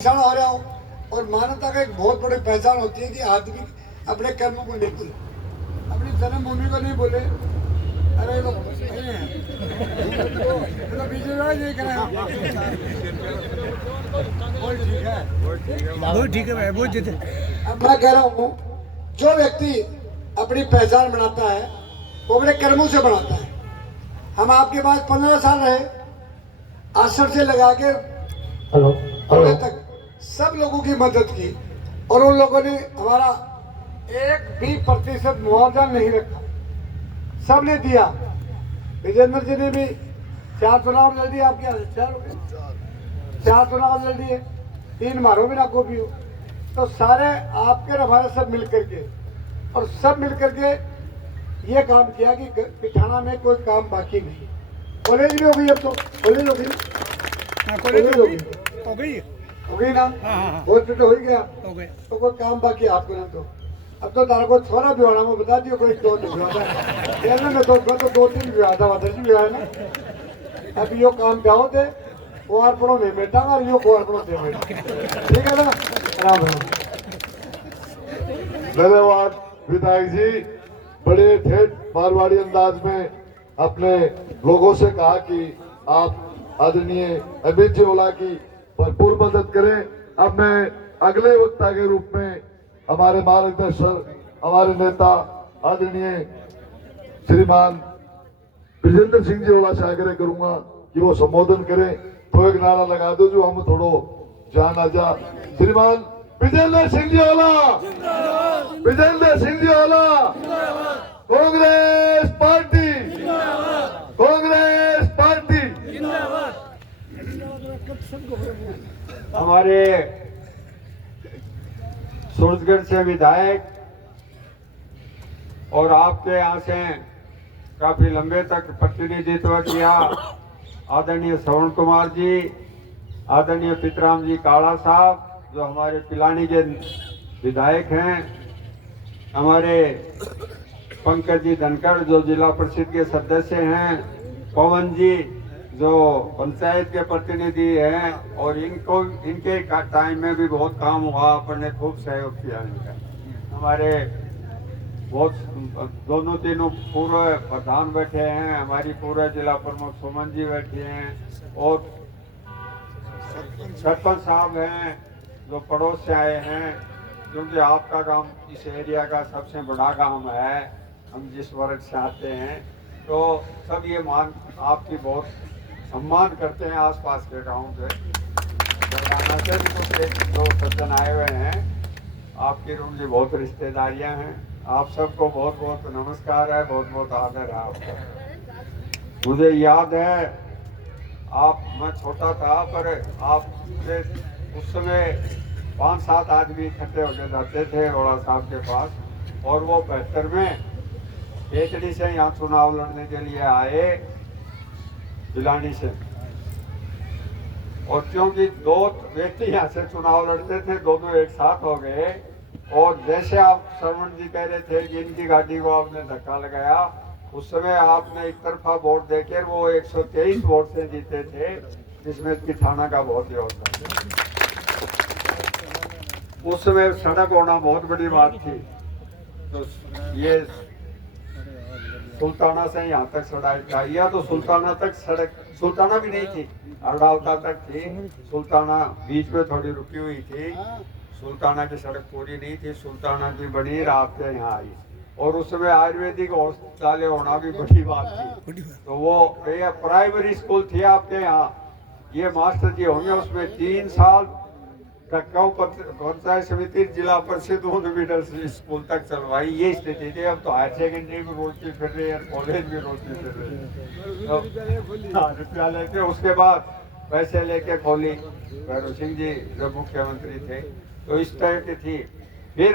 पहचान हो रहा हो। और मानवता का एक बहुत बड़ी पहचान होती है कि आदमी अपने कर्म को नहीं भूले, अपनी जन्मभूमि को नहीं भूले। अरे लोग ठीक है भाई, बहुत जीते। अब मैं कह रहा हूँ, जो व्यक्ति अपनी पहचान बनाता है वो अपने कर्मों से बनाता है। हम आपके पास 15 साल रहे, आश्रम से लगा के थोड़े तक सब लोगों की मदद की, और उन लोगों ने हमारा 1% मुआवजा नहीं रखा, सबने दिया। विजेंद्र जी ने भी 4 चुनाव लड़ दिए, आपके यहाँ 4 हो गए, 4 चुनाव लड़ दिए, 3 मारो भी ना को भी हो। तो सारे आपके और हमारे सब मिल करके, और सब मिल करके ये काम किया कि पिठाना में कोई काम बाकी नहीं। कॉलेज भी हो गई, अब तो कॉलेज हो गई, कॉलेज हो गई हो गई ना, हाँ। हॉस्पिटल हो ही गया, हो गए। तो कोई काम बाकी आपको ना। तो अब तो तारा को छोरा भी होना, मैं बता दियो कोई 2 नहीं हुआ था में, तो 2-3 भी हुआ था, वादर भी हुआ है ना। अब यो काम क्या होते वो अर्पणों में बेटा और यो को अर्पणों से बेटा, ठीक है ना। राम राम। धन्यवाद विधायक जी, बड़े ठेठ मारवाड़ी अंदाज में अपने लोगों से कहा कि आप आदरणीय अमित जी ओला की भरपूर मदद करें। अब मैं अगले वक्ता के रूप में हमारे मार्गदर्शक, हमारे नेता आदरणीय श्रीमान विजेंद्र सिंह जी ओला से आग्रह करूंगा कि वो संबोधन करें। तो एक नारा लगा दो जो हम थोड़ो जान आ जा। श्रीमान विजेंद्र सिंह जी ओला, विजेंद्र सिंह जी ओला, कांग्रेस पार्टी, कांग्रेस पार्टी। हमारे सूरजगढ़ से विधायक और आपके यहाँ से काफी लंबे तक प्रतिनिधित्व किया आदरणीय श्रवण कुमार जी, आदरणीय पितराम जी काला साहब जो हमारे पिलानी के विधायक हैं, हमारे पंकज जी धनखड़ जो जिला परिषद के सदस्य हैं, पवन जी जो पंचायत के प्रतिनिधि हैं, और इनके टाइम में भी बहुत काम हुआ, अपने खूब सहयोग किया इनका। हमारे बहुत दोनों तीनों पूर्व प्रधान बैठे हैं, हमारी पूर्व जिला प्रमुख सुमन जी बैठे हैं, और सरपंच साहब हैं जो पड़ोस से आए हैं, क्योंकि आपका गांव इस एरिया का सबसे बड़ा गांव है, हम जिस वर्ग से आते हैं, तो सब ये मान आपकी बहुत सम्मान करते हैं। आसपास के गाँव से से भी कुछ 1-2 सज्जन आए हुए हैं, आपकी उनकी बहुत रिश्तेदारियां हैं। आप सबको बहुत बहुत नमस्कार है, बहुत बहुत आदर है आपका। मुझे याद है मैं छोटा था, पर आप उस समय 5-7 आदमी इकट्ठे होकर जाते थे ओड़ा साहब के पास, और वो 72 में केचड़ी से यहाँ चुनाव लड़ने के लिए आए पिलानी से। और क्योंकि 2 व्यक्ति यहाँ से चुनाव लड़ते थे, दोनों एक साथ हो गए, और जैसे आप श्रवण जी कह रहे थे कि इनकी गाड़ी को आपने धक्का लगाया, उस समय आपने एक तरफा वोट देकर वो 123 वोट से जीते थे, जिसमें पिठाना का बहुत योगदान। उस समय सड़क होना बहुत बड़ी बात थी, तो ये सुल्ताना से यहाँ तक सड़क था, या तो सुल्ताना तक सड़क, सुल्ताना भी नहीं थी, अरडावता तक थी, सुल्ताना बीच में थोड़ी रुकी हुई थी, सुल्ताना की सड़क पूरी नहीं थी, सुल्ताना की बनी रात से यहाँ आई, और उस समय आयुर्वेदिक औषधालय होना भी बड़ी बात थी। तो वो प्राइमरी स्कूल थी आपके यहाँ, ये मास्टर जी होंगे, उसमें 3 साल तक पंचायत समिति जिला परिषद मिडिल स्कूल तक चलवाई, ये स्थिति थी। अब तो हायर सेकेंडरी भी रोजती फिर रही है, कॉलेज भी रोजती फिर रही है, तो रुपया लेके उसके बाद पैसे लेके खोली। भैरव सिंह जी जब मुख्यमंत्री थे तो इस तरह की थी। फिर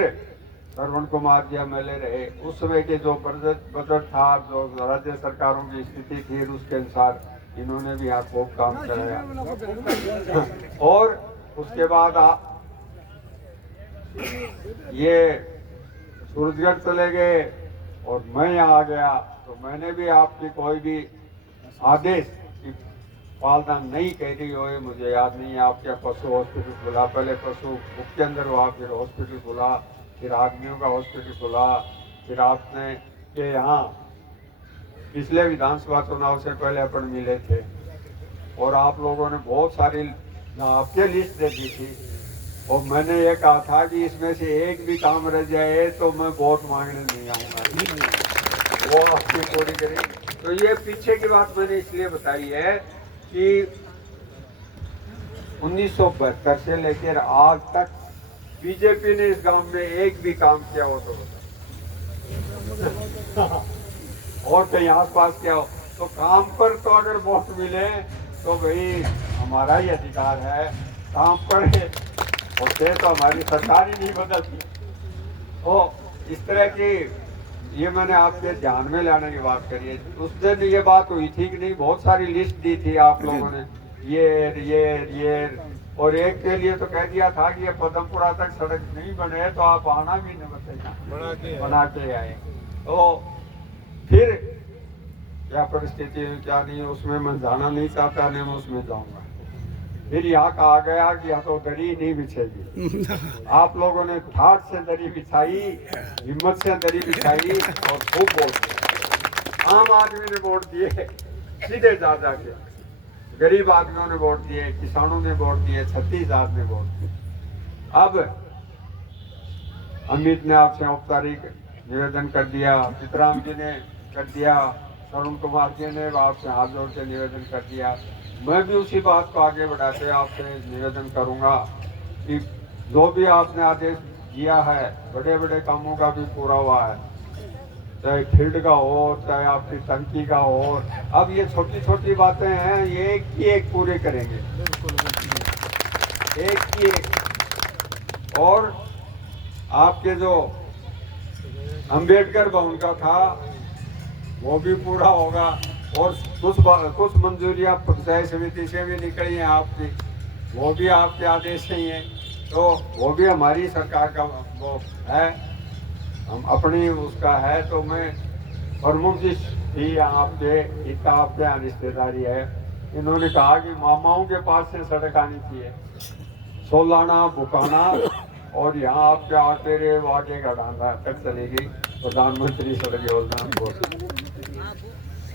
श्रवण कुमार जी एमएलए रहे, उस समय के जो बजट था, जो राज्य सरकारों की स्थिति थी, उसके अनुसार इन्होंने भी यहाँ खूब काम कराया। और उसके बाद ये सूरजगढ़ चले गए और मैं यहाँ आ गया, तो मैंने भी आपकी कोई भी आदेश पालना नहीं कह रही हो, मुझे याद नहीं है। आपके पशु हॉस्पिटल खुला, पहले पशु मुख के अंदर हुआ, फिर हॉस्पिटल खुला, फिर आदमियों का हॉस्पिटल खुला, फिर आपने के यहाँ पिछले विधानसभा चुनाव से पहले अपन मिले थे और आप लोगों ने बहुत सारी आपके लिस्ट दे दी थी और मैंने ये कहा था कि इसमें से एक भी काम रह जाए तो मैं वोट मांगने नहीं आऊँगा, वो आपकी पूरी करें। तो ये पीछे की बात मैंने इसलिए बताई है कि 1972 से लेकर आज तक बीजेपी ने इस गांव में एक भी काम किया हो तो और कहीं आस पास क्या हो तो काम पर तो अगर वोट मिले तो भाई हमारा ही अधिकार है, काम पर होते तो हमारी सरकार ही नहीं बदलती। तो इस तरह की ये मैंने आपके ध्यान में लाने की बात करी है। उस दिन ये बात हुई थी कि नहीं, बहुत सारी लिस्ट दी थी आप लोगों ने, ये और एक के लिए तो कह दिया था कि ये पदमपुरा तक सड़क नहीं बने तो आप आना भी नहीं बताइए, बना के आए। तो फिर क्या परिस्थिति है क्या नहीं उसमें मैं जाना नहीं चाहता, नहीं मैं उसमें जाऊंगा। फिर यहाँ कहा गया कि यहाँ तो दरी नहीं बिछेगी। आप लोगों ने ठाट से दरी बिछाई, हिम्मत से दरी बिछाई और खूब वोट दिए। आम आदमी ने वोट दिए सीधे जा जाके, गरीब आदमियों ने वोट दिए, किसानों ने वोट दिए, छत्तीसगढ़ ने वोट दिए। अब अमित ने आपसे औपचारिक निवेदन कर दिया, चितराम जी ने कर दिया, अरुण कुमार जी ने आपसे हाथ जोड़ के निवेदन कर दिया। मैं भी उसी बात को आगे बढ़ाते आपसे निवेदन करूंगा कि जो भी आपने आदेश दिया है, बड़े बड़े कामों का भी पूरा हुआ है, चाहे फील्ड का हो, चाहे आपकी टंकी का हो। अब ये छोटी छोटी बातें हैं, ये एक की एक पूरे करेंगे, एक की एक। और आपके जो अंबेडकर भवन का था वो भी पूरा होगा और कुछ मंजूरियां पंचायत समिति से भी निकली हैं आपकी, वो भी आपके आदेश ही हैं। तो वो भी हमारी सरकार का वो है, हम अपनी उसका है। तो मैं प्रमुख जी ही आपके इतना आपके यहाँ रिश्तेदारी है, इन्होंने कहा कि मामाओं के पास से सड़क आनी चाहिए, सोलाना बुकाना और यहाँ आपके आटे वाटे का डांगा तक चलेगी प्रधानमंत्री सड़क योजना।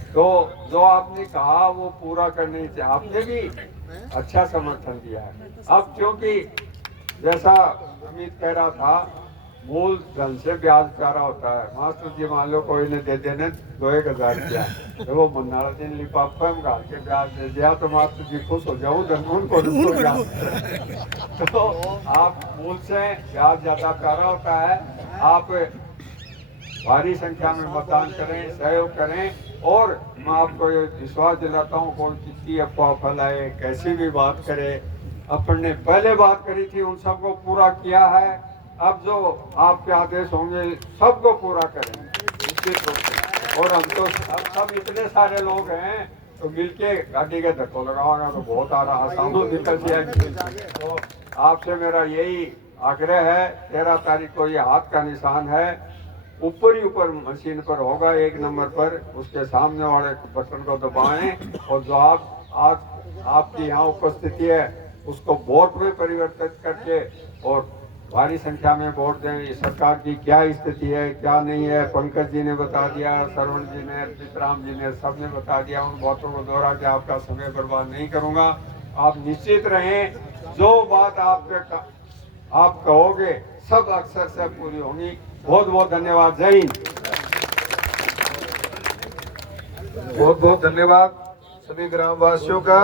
तो जो आपने कहा वो पूरा करने से आपने भी अच्छा समर्थन दिया है। अब क्योंकि जैसा अमित कह रहा था, मूल धन से ब्याज प्यारा होता है। मास्टर जी मान लो कोई ने दे देने 2-1 हजार रुपया, जब वो मंदारा दिन लिफाफा में डाल के ब्याज दे दिया तो मास्टर जी खुश हो जाऊँ, उनको तो आप मूल से ब्याज ज्यादा प्यारा होता है। आप भारी संख्या में मतदान करें, सहयोग करें और मैं आपको ये विश्वास दिलाता हूँ, कोई कितनी अफवाह फैलाए, कैसी भी बात करे, अपन ने पहले बात करी थी उन सबको पूरा किया है। अब जो आपके आदेश होंगे सबको पूरा करेंगे निश्चित रूप से। और हम तो अब सब इतने सारे लोग हैं तो मिलके गाड़ी के धक्को लगाओगे तो बहुत आसान निकल जाएगी। तो आपसे मेरा यही आग्रह है, 13 तारीख को ये हाथ का निशान है, ऊपर ही ऊपर मशीन पर होगा 1 नंबर पर, उसके सामने वाले बटन को दबाएं और जो आज आपकी यहाँ उपस्थिति है उसको वोट में परिवर्तित करके और भारी संख्या में वोट दें। ये सरकार की क्या स्थिति है क्या नहीं है, पंकज जी ने बता दिया, सरवण जी ने, चितराम जी ने, सब ने बता दिया। उन बातों को दोहरा के आपका समय बर्बाद नहीं करूंगा। आप निश्चित रहें, जो बात आप कहोगे सब अक्सर से पूरी होंगी। बहुत बहुत धन्यवाद। जय हिंद। बहुत बहुत धन्यवाद सभी ग्रामवासियों का।